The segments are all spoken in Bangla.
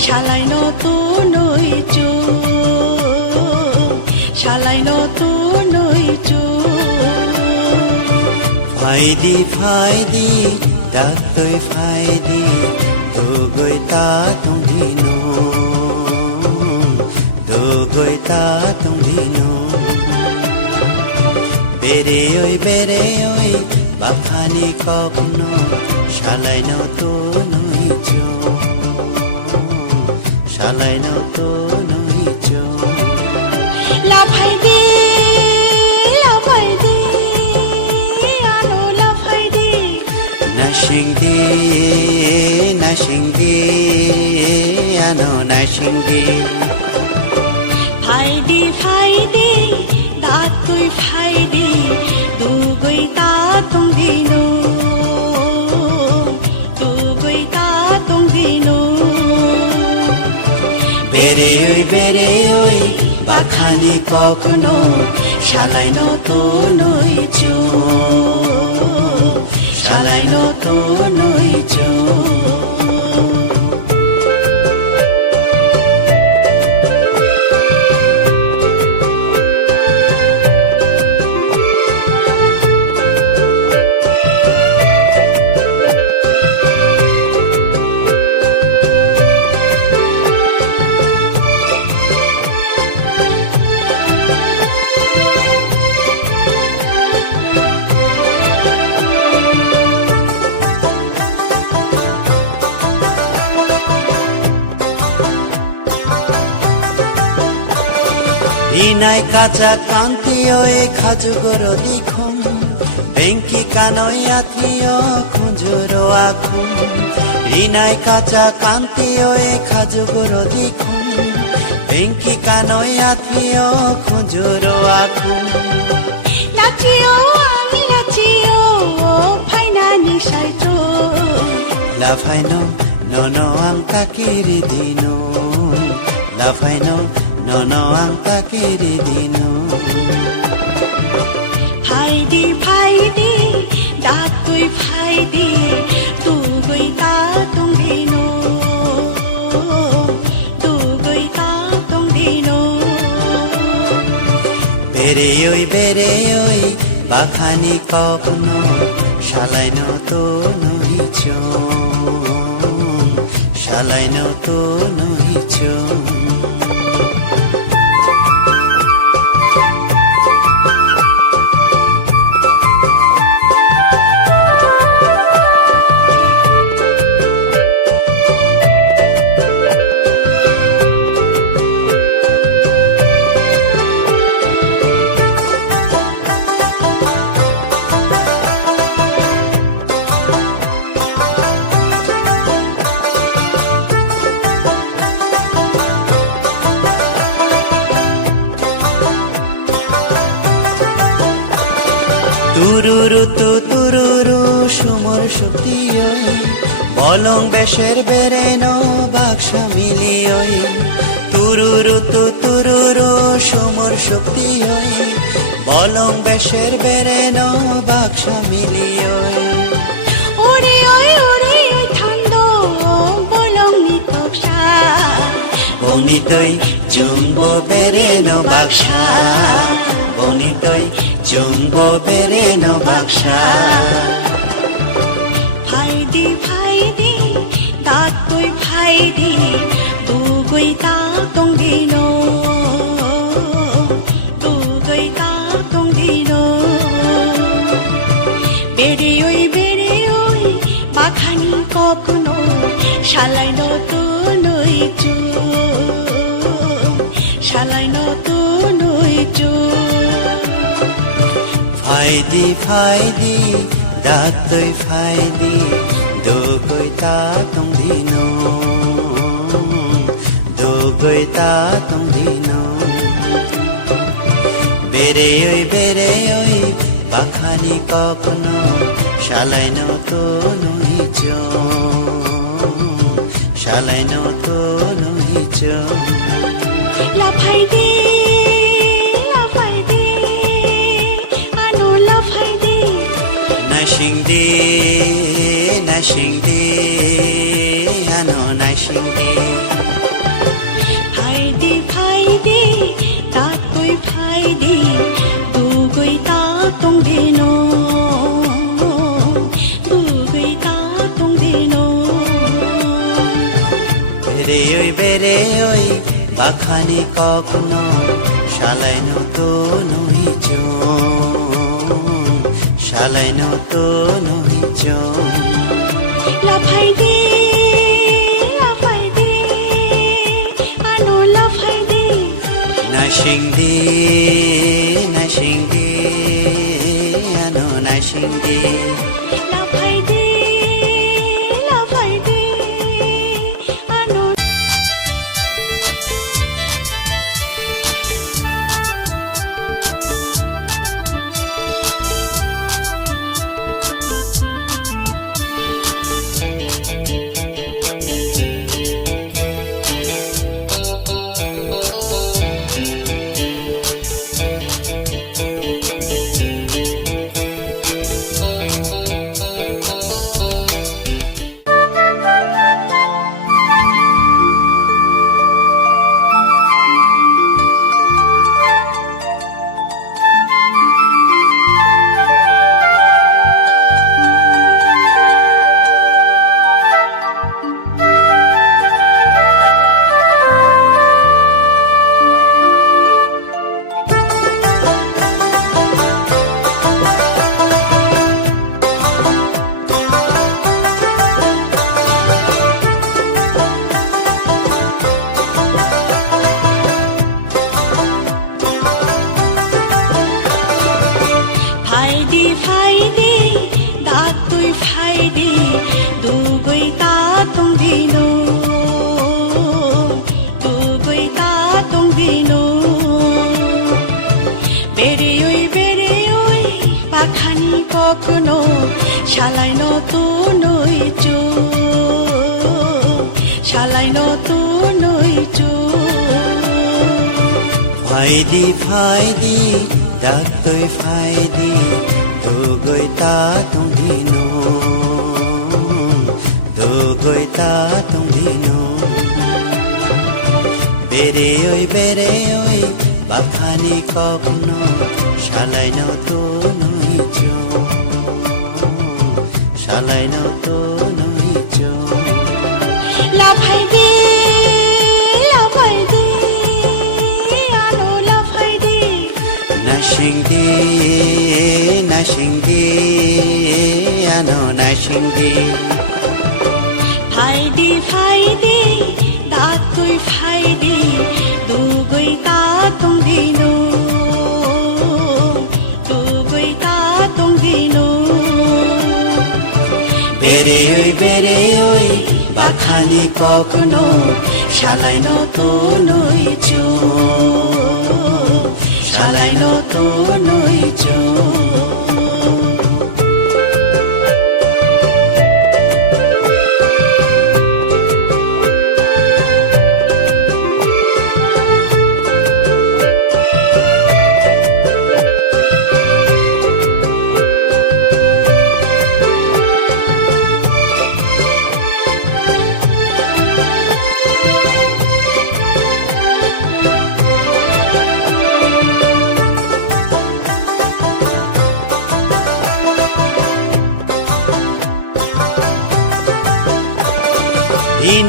শালাই নতুন শালাই নতুন ফাইদি দাতৈ ফাইদি দগৈ তা তংদিনো দগৈ তা তংদিনো বেরে ওই বাখানি কখনো শালাই নতুন শালাই নতুন লাফাই দে আনো লাফাই দে নাশিংদি আনো নাশিংদি ফাইদি দাঁত তুই ফাইদি দুগৈ তা তংদিনো বেরে ওই বাখানি কখনো শালাই নতুন শালাই নতুন ইনাই কাঁচা কান্তি ওই খাজুগর দিখুম বেঙ্কি কানই আত্মীয় খুঁজুর আখুম ইনাই কাঁচা কান্তি ওই খাজুগর দিখুম বেঙ্কি কানই আত্মীয় খুঁজুর আখুম লাচিও আমি লাচিও ফাইনা নিশাইতো লাফাইনো ননো আং তাকিরি দিনো লাফাইনো nono ang takiri dino ফাইদি দাঁত তুই ফাইদি দুগৈ তা তংদিনো বেরে ওই বাখানি কখনো শালাই নতুন শালাই নতুন তুরুরু সুমর শক্তি বলং বেশের বেরেনো বাক্সা মিলিয়ই তুরুরু সুমর শক্তি বলং বেশের বেরেনো বাক্সা মিলিয়ই ওরে ওই ঠান্ড বলং নিতকসা বনিতই জুম্বো বেরেনো বাক্সা বনিতই জুম্বো বেরেনো বাক্সা ফাইদি দাঁত তুই ফাইদি দুগৈ তা তংদিনো বেরে ওই বাখানি কখনো শালাই নতুন শালাই নতুন ফাইদি দাঁত তুই ফাইদি দুগৈ তা তংদিনো বেরে ওই বাখানি কখনো শালাই নতুন শালাই নতুন লাফাই দে আনো লাফাই দে নাশিংদি আনো নাশিংদি বাখানি কখনো শালাই নতুন শালাই নতুন লাফাই দে আনো লাফাই দে নাশিংদি আনো নাশিংদি লাফাই দে আনো ফাইদে দাঁত তুই ফাইদে দুগৈ তা তংদিনো বেরে ওই পাখানি কখনো শালাই নতুন শালাই নতুন ফাইদি দাঁত তুই ফাইদি দুগৈ তা তংদিনো বেরে ওই বাখানি কখনো শালাই নতুন শালাই নতুন লাফাই দে আনো লাফাই দে নাশিংদি আনো নাশিংদি ফাইদে দাঁত তুই ফাইদে দুগৈ তা তংদিনো বেরে ওই বাখানি কখনো শালাই নতুন শালাই নতুন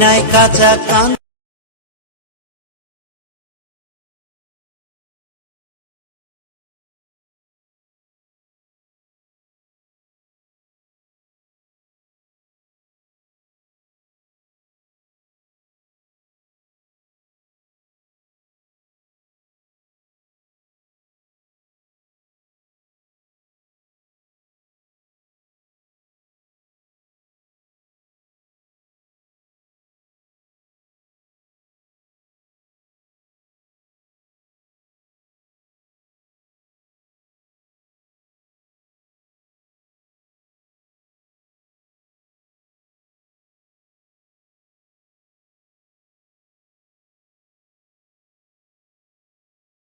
নাই কাঁচা কান